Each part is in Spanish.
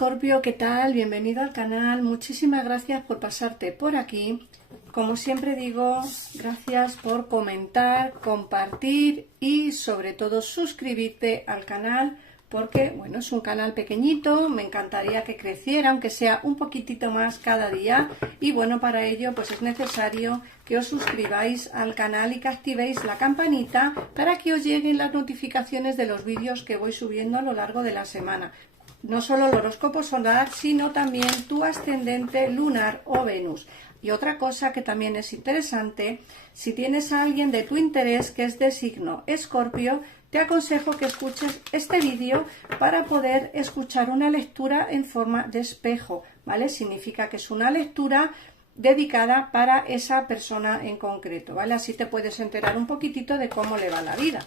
Escorpio, ¿qué tal? Bienvenido al canal. Muchísimas gracias por pasarte por aquí. Como siempre digo, gracias por comentar, compartir y sobre todo suscribirte al canal porque, bueno, es un canal pequeñito, me encantaría que creciera, aunque sea un poquitito más cada día. Y bueno, para ello pues es necesario que os suscribáis al canal y que activéis la campanita para que os lleguen las notificaciones de los vídeos que voy subiendo a lo largo de la semana. No solo el horóscopo solar, sino también tu ascendente lunar o Venus. Y otra cosa que también es interesante, si tienes a alguien de tu interés que es de signo Escorpio, te aconsejo que escuches este vídeo para poder escuchar una lectura en forma de espejo, ¿vale? Significa que es una lectura dedicada para esa persona en concreto, ¿vale? Así te puedes enterar un poquitito de cómo le va la vida.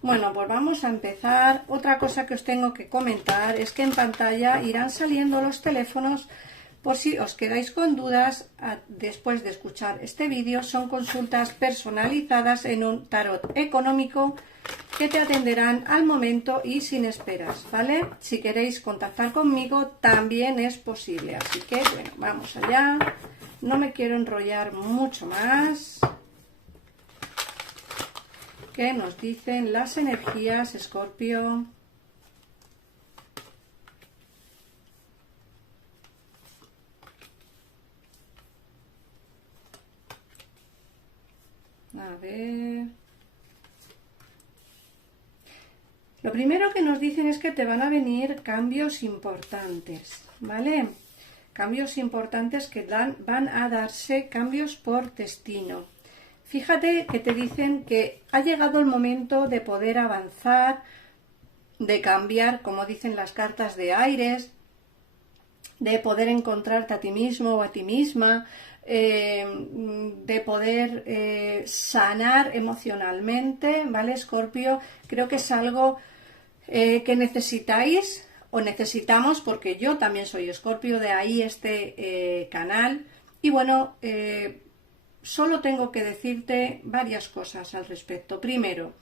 Bueno, pues vamos a empezar. Otra cosa que os tengo que comentar es que en pantalla irán saliendo los teléfonos por si os quedáis con dudas después de escuchar este vídeo. Son consultas personalizadas en un tarot económico que te atenderán al momento y sin esperas, ¿vale? Si queréis contactar conmigo también es posible. Así que, bueno, vamos allá. No me quiero enrollar mucho más. ¿Qué nos dicen las energías, Escorpio? A ver. Lo primero que nos dicen es que te van a venir cambios importantes, ¿vale? Cambios importantes que van a darse, cambios por destino. Fíjate que te dicen que ha llegado el momento de poder avanzar, de cambiar, como dicen las cartas de Aries, de poder encontrarte a ti mismo o a ti misma, de poder sanar emocionalmente, ¿vale, Escorpio? Creo que es algo que necesitáis o necesitamos, porque yo también soy Escorpio, de ahí este canal. Y bueno, solo tengo que decirte varias cosas al respecto. Primero,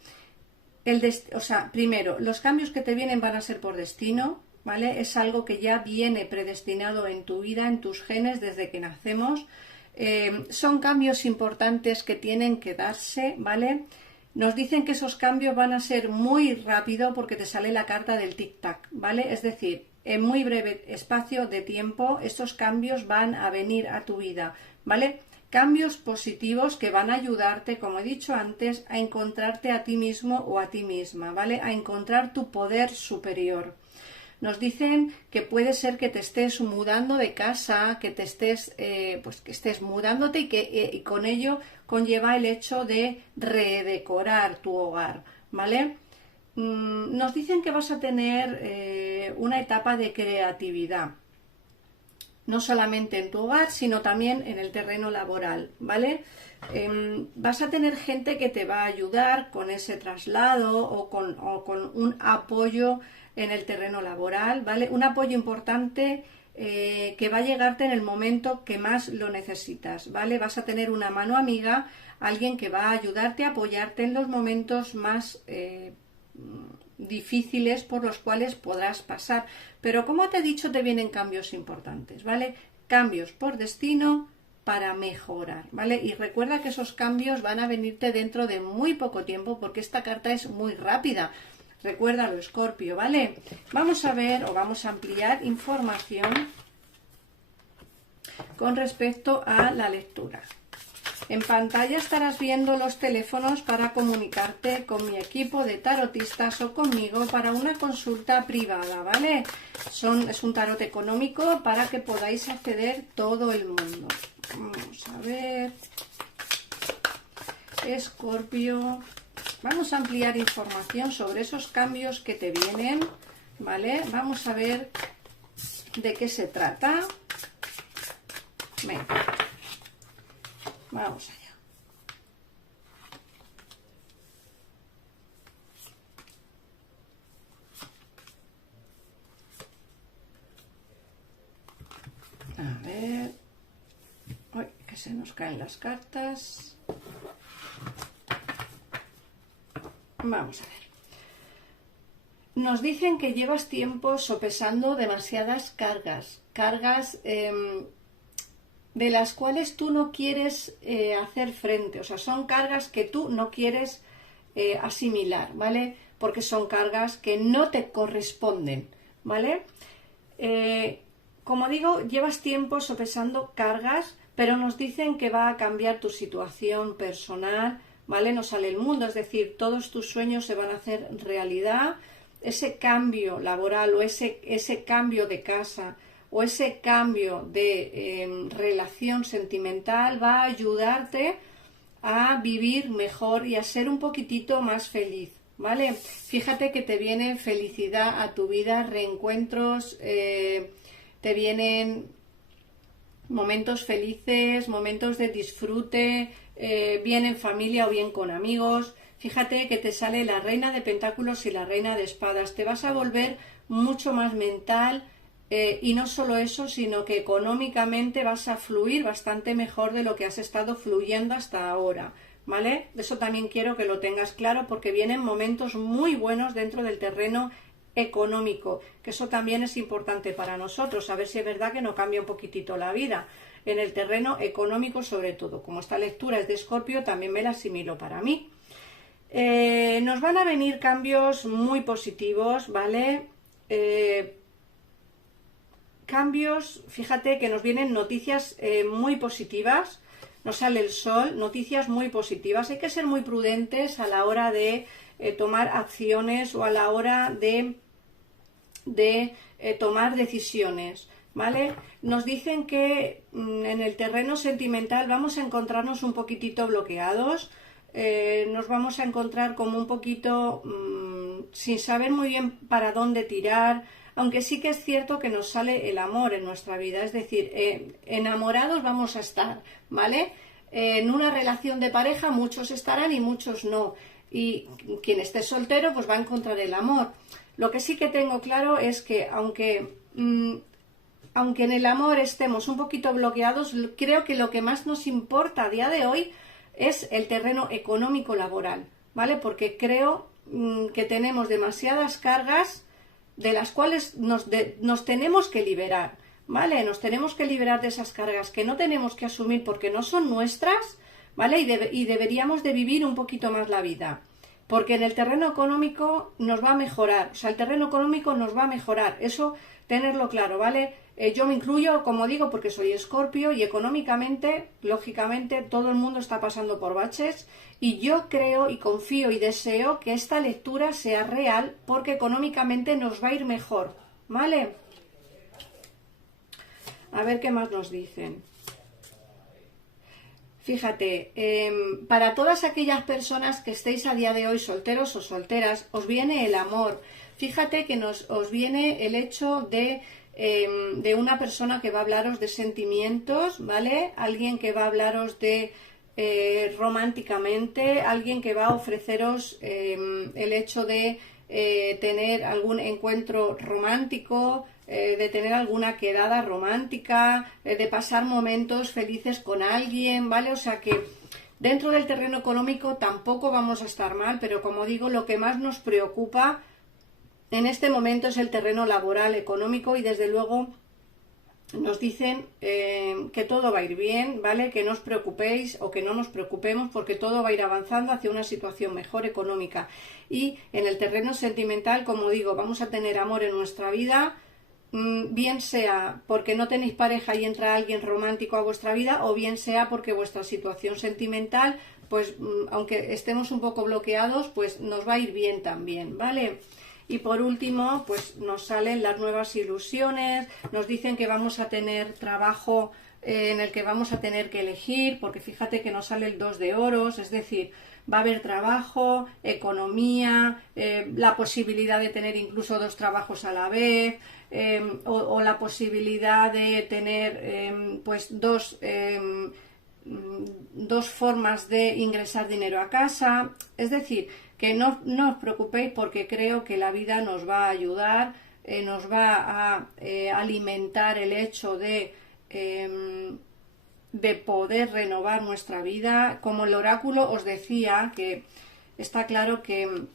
los cambios que te vienen van a ser por destino, ¿vale? Es algo que ya viene predestinado en tu vida, en tus genes, desde que nacemos. Son cambios importantes que tienen que darse, ¿vale? Nos dicen que esos cambios van a ser muy rápido porque te sale la carta del tic-tac, ¿vale? Es decir, en muy breve espacio de tiempo estos cambios van a venir a tu vida, ¿vale? Cambios positivos que van a ayudarte, como he dicho antes, a encontrarte a ti mismo o a ti misma, ¿vale? A encontrar tu poder superior. Nos dicen que puede ser que te estés mudando de casa, que te estés, que estés mudándote y con ello conlleva el hecho de redecorar tu hogar, ¿vale? Nos dicen que vas a tener una etapa de creatividad, no solamente en tu hogar, sino también en el terreno laboral, ¿vale? Vas a tener gente que te va a ayudar con ese traslado o con un apoyo en el terreno laboral, ¿vale? Un apoyo importante que va a llegarte en el momento que más lo necesitas, ¿vale? Vas a tener una mano amiga, alguien que va a ayudarte, a apoyarte en los momentos más difíciles por los cuales podrás pasar. Pero como te he dicho, te vienen cambios importantes, ¿vale? Cambios por destino para mejorar, ¿vale? Y recuerda que esos cambios van a venirte dentro de muy poco tiempo porque esta carta es muy rápida. Recuérdalo, Escorpio, ¿vale? Vamos a ver o vamos a ampliar información con respecto a la lectura. En pantalla estarás viendo los teléfonos para comunicarte con mi equipo de tarotistas o conmigo para una consulta privada, ¿vale? Es un tarot económico para que podáis acceder todo el mundo. Vamos a ver. Escorpio. Vamos a ampliar información sobre esos cambios que te vienen, ¿vale? Vamos a ver de qué se trata. Venga. Vamos allá. A ver. Uy, que se nos caen las cartas. Vamos a ver. nos dicen que llevas tiempo sopesando demasiadas cargas de las cuales tú no quieres hacer frente, o sea, son cargas que tú no quieres asimilar, ¿vale? Porque son cargas que no te corresponden, ¿vale? Como digo, llevas tiempo sopesando cargas, pero nos dicen que va a cambiar tu situación personal, ¿vale? No sale el mundo, es decir, todos tus sueños se van a hacer realidad. Ese cambio laboral o ese cambio de casa o ese cambio de relación sentimental va a ayudarte a vivir mejor y a ser un poquitito más feliz, ¿vale? Fíjate que te viene felicidad a tu vida, reencuentros, te vienen momentos felices, momentos de disfrute, bien en familia o bien con amigos. Fíjate que te sale la reina de pentáculos y la reina de espadas. Te vas a volver mucho más mental y no solo eso, sino que económicamente vas a fluir bastante mejor de lo que has estado fluyendo hasta ahora, ¿vale? Eso también quiero que lo tengas claro porque vienen momentos muy buenos dentro del terreno económico, que eso también es importante para nosotros, a ver si es verdad que nos cambia un poquitito la vida. En el terreno económico sobre todo, como esta lectura es de Escorpio, también me la asimilo para mí. Nos van a venir cambios muy positivos, ¿vale? Cambios, fíjate que nos vienen noticias muy positivas, nos sale el sol, noticias muy positivas. Hay que ser muy prudentes a la hora de tomar acciones o a la hora de tomar decisiones, ¿vale? Nos dicen que en el terreno sentimental vamos a encontrarnos un poquitito bloqueados, nos vamos a encontrar como un poquito sin saber muy bien para dónde tirar, aunque sí que es cierto que nos sale el amor en nuestra vida, es decir, enamorados vamos a estar, ¿vale? En una relación de pareja muchos estarán y muchos no, y quien esté soltero pues va a encontrar el amor. Lo que sí que tengo claro es que aunque en el amor estemos un poquito bloqueados, creo que lo que más nos importa a día de hoy es el terreno económico laboral, ¿vale? Porque creo que tenemos demasiadas cargas de las cuales nos tenemos que liberar, ¿vale? Nos tenemos que liberar de esas cargas que no tenemos que asumir porque no son nuestras, ¿vale? Y deberíamos de vivir un poquito más la vida, porque en el terreno económico nos va a mejorar, o sea, el terreno económico nos va a mejorar, eso tenerlo claro, ¿vale? Yo me incluyo, como digo, porque soy Escorpio y económicamente, lógicamente, todo el mundo está pasando por baches y yo creo y confío y deseo que esta lectura sea real porque económicamente nos va a ir mejor, ¿vale? A ver qué más nos dicen. Fíjate, para todas aquellas personas que estéis a día de hoy solteros o solteras, os viene el amor. Fíjate que os viene el hecho de una persona que va a hablaros de sentimientos, ¿vale? Alguien que va a hablaros de románticamente, alguien que va a ofreceros el hecho de tener algún encuentro romántico, de tener alguna quedada romántica, de pasar momentos felices con alguien, ¿vale? O sea que dentro del terreno económico tampoco vamos a estar mal, pero como digo, lo que más nos preocupa en este momento es el terreno laboral, económico y desde luego nos dicen que todo va a ir bien, ¿vale? Que no os preocupéis o que no nos preocupemos porque todo va a ir avanzando hacia una situación mejor económica. Y en el terreno sentimental, como digo, vamos a tener amor en nuestra vida, bien sea porque no tenéis pareja y entra alguien romántico a vuestra vida o bien sea porque vuestra situación sentimental, pues aunque estemos un poco bloqueados, pues nos va a ir bien también, ¿vale? Y por último, pues nos salen las nuevas ilusiones, nos dicen que vamos a tener trabajo en el que vamos a tener que elegir, porque fíjate que nos sale el 2 de oros, es decir, va a haber trabajo, economía, la posibilidad de tener incluso 2 trabajos a la vez, o la posibilidad de tener pues dos formas de ingresar dinero a casa, es decir, que no os preocupéis porque creo que la vida nos va a ayudar, nos va a alimentar el hecho de poder renovar nuestra vida. Como el oráculo os decía, que está claro que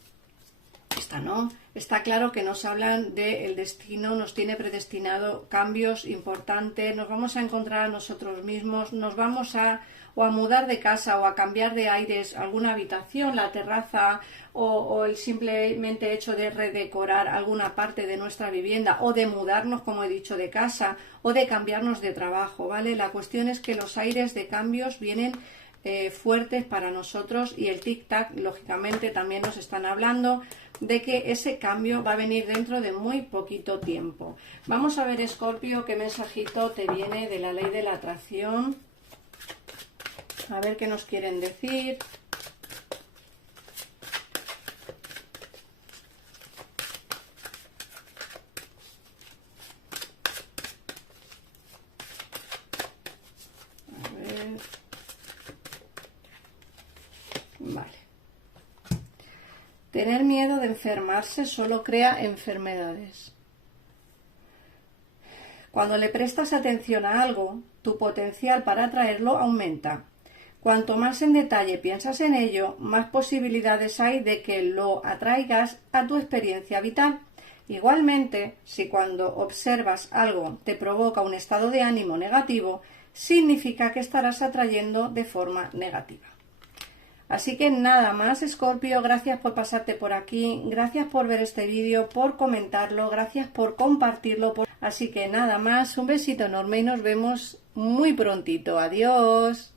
basta, ¿no? Está claro que nos hablan del destino, nos tiene predestinado cambios importantes, nos vamos a encontrar a nosotros mismos, nos vamos a o a mudar de casa o a cambiar de aires alguna habitación, la terraza o el simplemente hecho de redecorar alguna parte de nuestra vivienda o de mudarnos, como he dicho, de casa o de cambiarnos de trabajo, ¿vale? La cuestión es que los aires de cambios vienen fuertes para nosotros y el tic-tac, lógicamente, también nos están hablando de que ese cambio va a venir dentro de muy poquito tiempo. Vamos a ver, Escorpio, qué mensajito te viene de la ley de la atracción. A ver qué nos quieren decir. A ver. Vale. Tener miedo de enfermarse solo crea enfermedades. Cuando le prestas atención a algo, tu potencial para atraerlo aumenta. Cuanto más en detalle piensas en ello, más posibilidades hay de que lo atraigas a tu experiencia vital. Igualmente, si cuando observas algo te provoca un estado de ánimo negativo, significa que estarás atrayendo de forma negativa. Así que nada más, Escorpio, gracias por pasarte por aquí, gracias por ver este vídeo, por comentarlo, gracias por compartirlo. Así que nada más, un besito enorme y nos vemos muy prontito. Adiós.